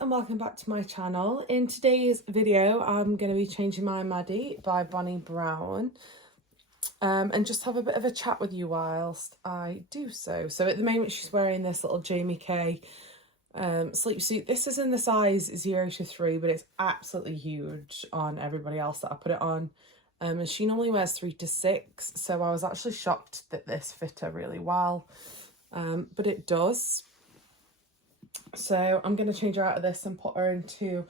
and welcome back to my channel. In today's video I'm going to be changing my Maddie by Bonnie Brown and just have a bit of a chat with you whilst I do so. So at the moment she's wearing this little Jamie Kay sleep suit. This is in the size 0 to 3, but it's absolutely huge on everybody else that I put it on. And she normally wears 3 to 6, so I was actually shocked that this fit her really well, but it does. So I'm going to change her out of this and put her into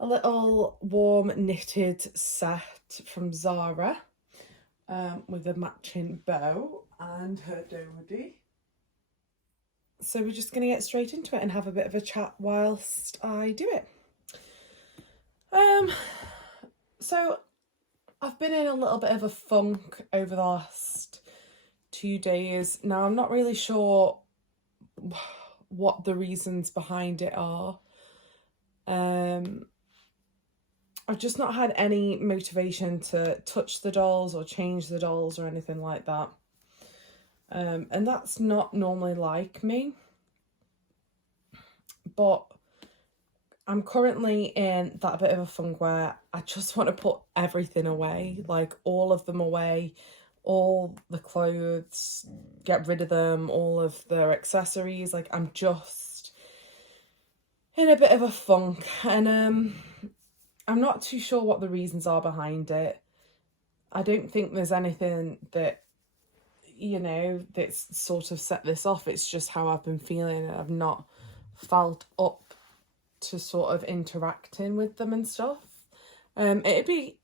a little warm knitted set from Zara with a matching bow and her dodie. So we're just going to get straight into it and have a bit of a chat whilst I do it. So I've been in a little bit of a funk over the last 2 days. Now I'm not really sure what the reasons behind it are. I've just not had any motivation to touch the dolls or change the dolls or anything like that. And that's not normally like me. But I'm currently in that bit of a funk where I just want to put everything away, like all of them away, all the clothes, get rid of them, all of their accessories. Like I'm just in a bit of a funk, and I'm not too sure what the reasons are behind it. I don't think there's anything that, you know, that's sort of set this off. It's just how I've been feeling, and I've not felt up to sort of interacting with them and stuff. It'd be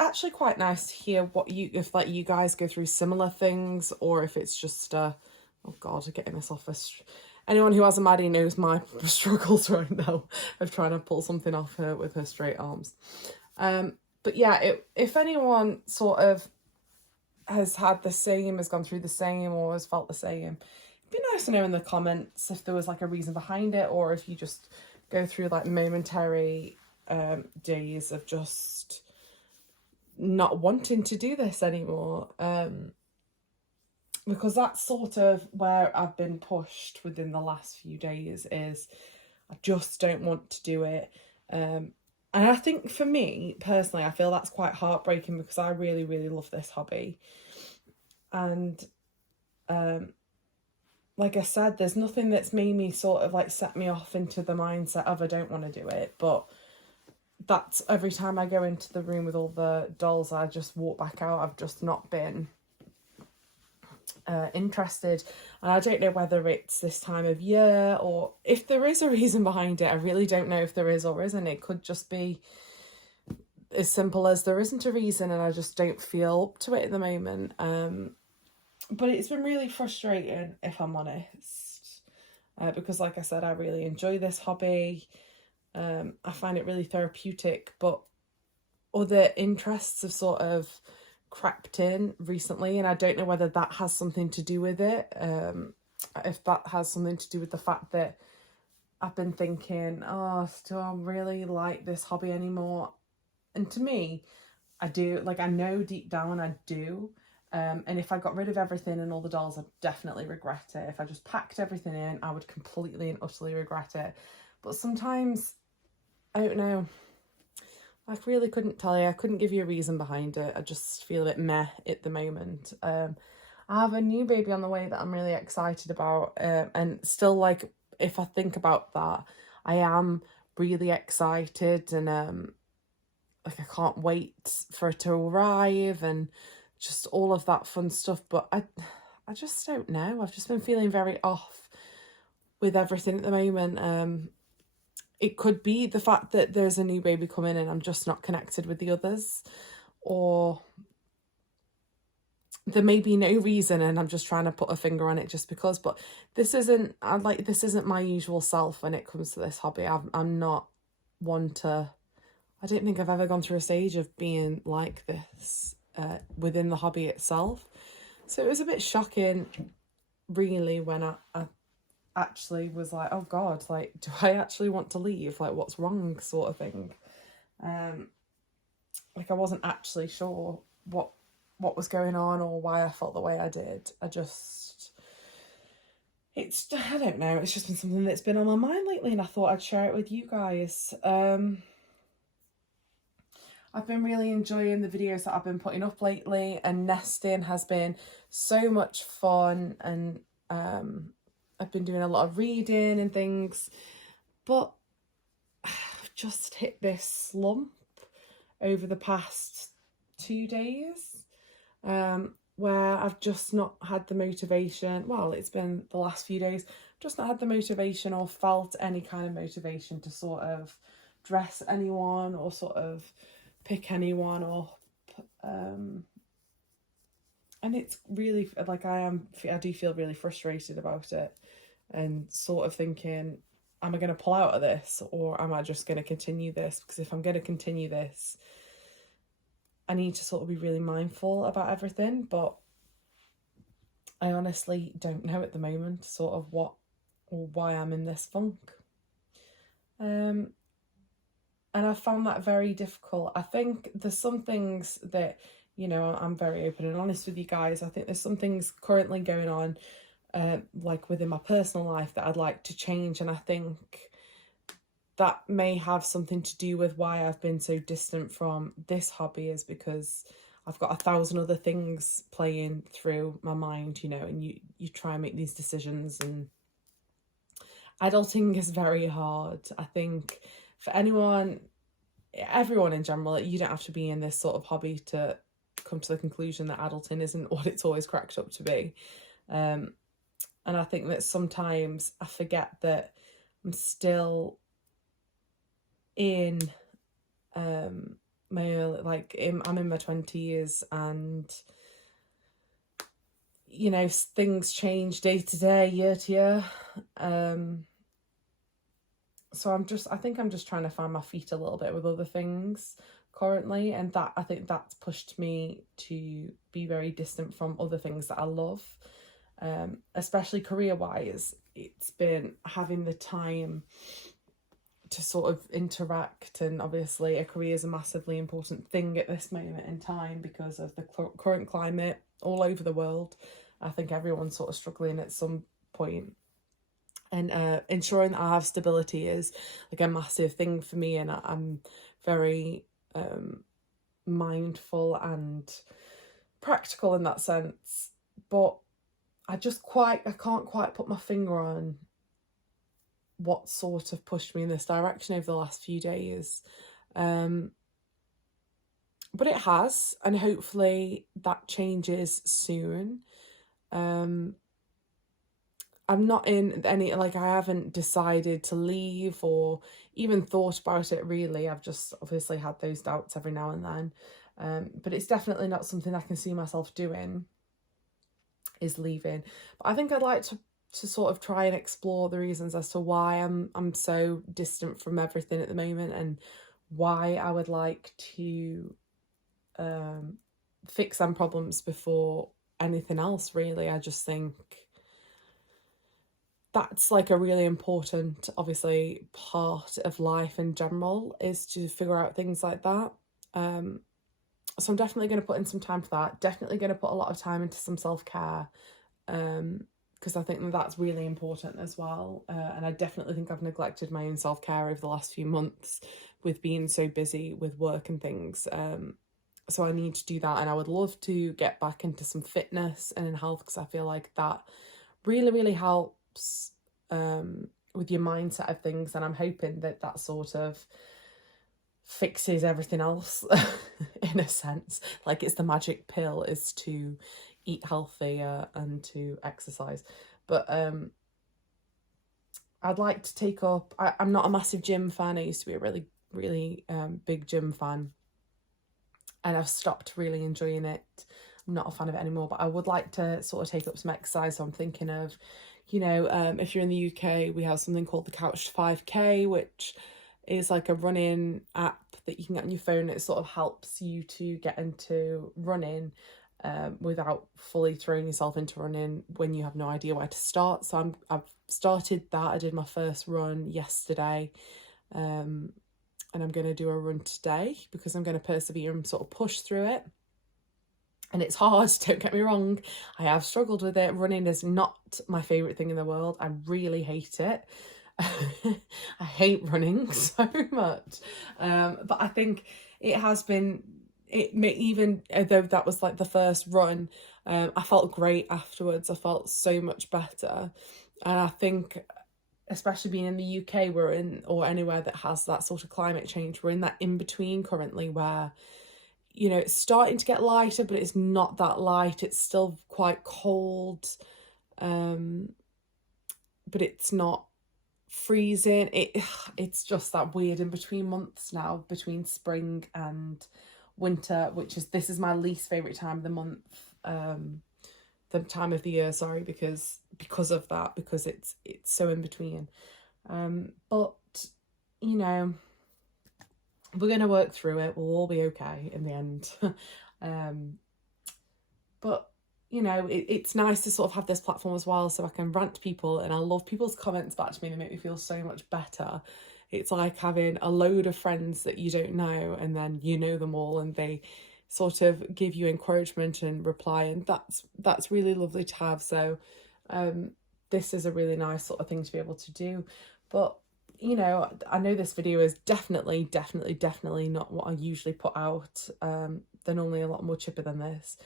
actually quite nice to hear what if like you guys go through similar things, or if it's just oh god, getting this off. Anyone who has a Maddie knows my struggles right now of trying to pull something off her with her straight arms. But yeah, if anyone sort of has had the same, has gone through the same, or has felt the same, it'd be nice to know in the comments if there was like a reason behind it, or if you just go through like momentary days of just not wanting to do this anymore, because that's sort of where I've been pushed within the last few days. Is I just don't want to do it, and I think for me personally, I feel that's quite heartbreaking because I really love this hobby, and like I said, there's nothing that's made me sort of like set me off into the mindset of I don't want to do it, but that's every time I go into the room with all the dolls, I just walk back out. I've just not been interested, and I don't know whether it's this time of year or if there is a reason behind it. I really don't know if there is or isn't. It could just be as simple as there isn't a reason and I just don't feel up to it at the moment. But it's been really frustrating, if I'm honest, because like I said, I really enjoy this hobby. I find it really therapeutic, but other interests have sort of crept in recently, and I don't know whether that has something to do with it. If that has something to do with the fact that I've been thinking, oh, do I really like this hobby anymore? And to me, I do. Like, I know deep down I do. And if I got rid of everything and all the dolls, I'd definitely regret it. If I just packed everything in, I would completely and utterly regret it. But sometimes, I don't know, I really couldn't tell you. I couldn't give you a reason behind it. I just feel a bit meh at the moment. I have a new baby on the way that I'm really excited about. And still, like, if I think about that, I am really excited, and like I can't wait for it to arrive and just all of that fun stuff. But I just don't know. I've just been feeling very off with everything at the moment. It could be the fact that there's a new baby coming and I'm just not connected with the others, or there may be no reason and I'm just trying to put a finger on it just because. But this isn't my usual self when it comes to this hobby. I'm not one to, I don't think I've ever gone through a stage of being like this within the hobby itself. So it was a bit shocking, really, when I actually was like, oh god, like, do I actually want to leave? Like, what's wrong, sort of thing. Like, I wasn't actually sure what was going on or why I felt the way I did. I just I don't know, it's just been something that's been on my mind lately, and I thought I'd share it with you guys. I've been really enjoying the videos that I've been putting up lately, and nesting has been so much fun, and I've been doing a lot of reading and things, but I've just hit this slump over the past 2 days, where I've just not had the motivation. Well, it's been the last few days, just not had the motivation or felt any kind of motivation to sort of dress anyone or sort of pick anyone up. And it's really like I do feel really frustrated about it, and sort of thinking, am I going to pull out of this, or am I just going to continue this? Because if I'm going to continue this, I need to sort of be really mindful about everything, but I honestly don't know at the moment sort of what or why I'm in this funk. And I found that very difficult. I think there's some things that, you know, I'm very open and honest with you guys. I think there's some things currently going on, like within my personal life, that I'd like to change. And I think that may have something to do with why I've been so distant from this hobby, is because I've got 1,000 other things playing through my mind, you know, and you try and make these decisions, and adulting is very hard. I think for everyone in general, you don't have to be in this sort of hobby to come to the conclusion that adulting isn't what it's always cracked up to be. And I think that sometimes I forget that I'm still in my early, I'm in my 20s, and you know, things change day to day, year to year. So I think I'm just trying to find my feet a little bit with other things currently, and that I think that's pushed me to be very distant from other things that I love, especially career wise. It's been having the time to sort of interact, and obviously a career is a massively important thing at this moment in time because of the current climate all over the world. I think everyone's sort of struggling at some point, and ensuring that I have stability is like a massive thing for me, and I'm very mindful and practical in that sense. But I can't quite put my finger on what sort of pushed me in this direction over the last few days. But it has, and hopefully that changes soon. I'm not in any, I haven't decided to leave or even thought about it really. I've just obviously had those doubts every now and then. But it's definitely not something I can see myself doing, is leaving. But I think I'd like to sort of try and explore the reasons as to why I'm so distant from everything at the moment, and why I would like to fix some problems before anything else really. I just think that's like a really important, obviously, part of life in general, is to figure out things like that. So I'm definitely going to put in some time for that. Definitely going to put a lot of time into some self-care, because I think that that's really important as well. And I definitely think I've neglected my own self-care over the last few months with being so busy with work and things. So I need to do that, and I would love to get back into some fitness and in health, because I feel like that really, really helps with your mindset of things, and I'm hoping that sort of fixes everything else in a sense. Like, it's the magic pill is to eat healthier and to exercise. But I'd like to take up, I'm not a massive gym fan. I used to be a really, really big gym fan, and I've stopped really enjoying it. I'm not a fan of it anymore, but I would like to sort of take up some exercise. So I'm thinking of, you know, if you're in the UK, we have something called the Couch 5K, which is like a running app that you can get on your phone. It sort of helps you to get into running without fully throwing yourself into running when you have no idea where to start. So I've started that. I did my first run yesterday, and I'm going to do a run today, because I'm going to persevere and sort of push through it. And it's hard, don't get me wrong. I have struggled with it. Running is not my favourite thing in the world. I really hate it. I hate running so much. But I think it has been, it may, even though that was like the first run, I felt great afterwards. I felt so much better. And I think, especially being in the UK, we're in, or anywhere that has that sort of climate change, we're in that in between currently where, you know, it's starting to get lighter, but it's not that light. It's still quite cold, but it's not freezing. It's just that weird in between months now, between spring and winter, which is, this is my least favorite time of the month, the time of the year, sorry, because of that, because it's so in between. But you know, we're going to work through it. We'll all be okay in the end. But, you know, it's nice to sort of have this platform as well, so I can rant to people, and I love people's comments back to me. They make me feel so much better. It's like having a load of friends that you don't know, and then you know them all, and they sort of give you encouragement and reply, and that's really lovely to have. So this is a really nice sort of thing to be able to do. But you know, I know this video is definitely not what I usually put out. They're normally a lot more chipper than this,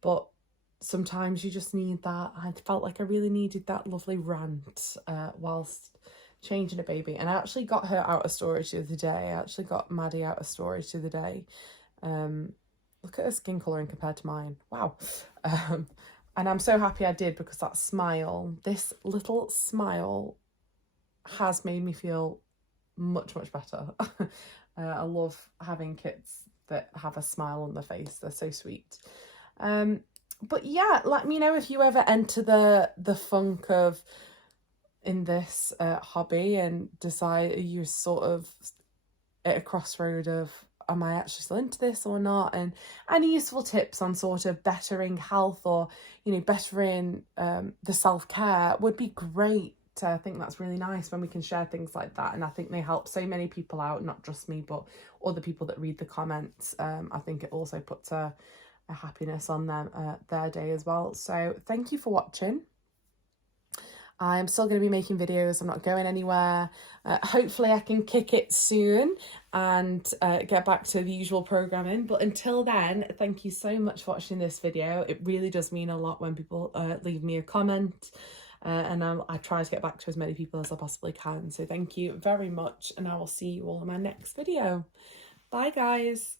but sometimes you just need that. I felt like I really needed that lovely rant whilst changing a baby. And I actually got her out of storage the other day. I actually got Maddie out of storage the other day. Look at her skin colouring compared to mine. Wow. And I'm so happy I did, because that smile, this little smile, has made me feel much better. I love having kids that have a smile on their face. They're so sweet. But yeah, let me know if you ever enter the funk of in this hobby and decide you're sort of at a crossroad of, am I actually still into this or not? And any useful tips on sort of bettering health, or, you know, bettering the self-care would be great. I think that's really nice when we can share things like that, and I think they help so many people out, not just me but other people that read the comments. I think it also puts a happiness on them their day as well. So thank you for watching. I'm still going to be making videos. I'm not going anywhere. Hopefully I can kick it soon and get back to the usual programming. But until then, thank you so much for watching this video. It really does mean a lot when people leave me a comment. And I try to get back to as many people as I possibly can. So thank you very much, and I will see you all in my next video. Bye guys.